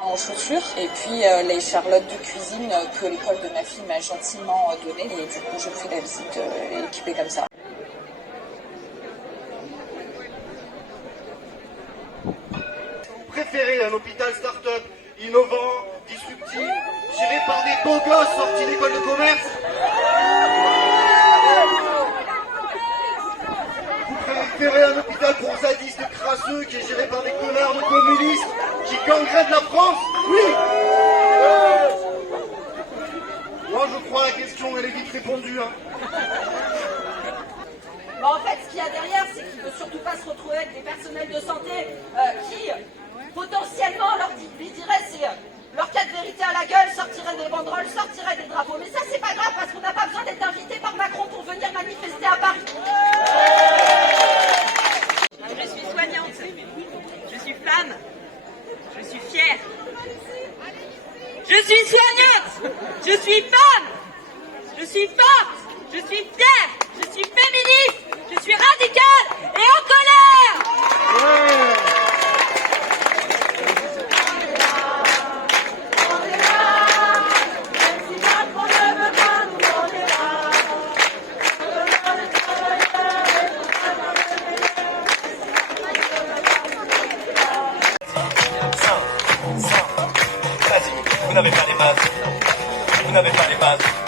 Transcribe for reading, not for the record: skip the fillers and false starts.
En chaussures et puis les charlottes de cuisine que l'école de ma fille m'a gentiment donné et du coup je fais la visite équipée comme ça. Préférez un hôpital start-up innovant, disruptif, géré par des beaux gosses sortis d'école de commerce? Vous préférez un hôpital pour zadistes crasseux qui est géré par des connards de communistes qui gangrènent la France? Oui. Moi je crois la question elle est vite répondue. Bah en fait, ce qu'il y a derrière, c'est qu'il ne veut surtout pas se retrouver avec des personnels de santé qui, potentiellement, lui diraient, c'est leur cas de vérité à la gueule, sortiraient des banderoles, sortiraient des drapeaux. Mais ça, c'est pas grave, parce qu'on n'a pas besoin d'être invité par Macron pour venir manifester à Paris. Je suis soignante, je suis femme, je suis fière. Je suis soignante, je suis femme, je suis forte, je suis fière, je suis féministe, je suis radicale et en colère. Vous n'avez pas les bases. Vous n'avez pas les bases.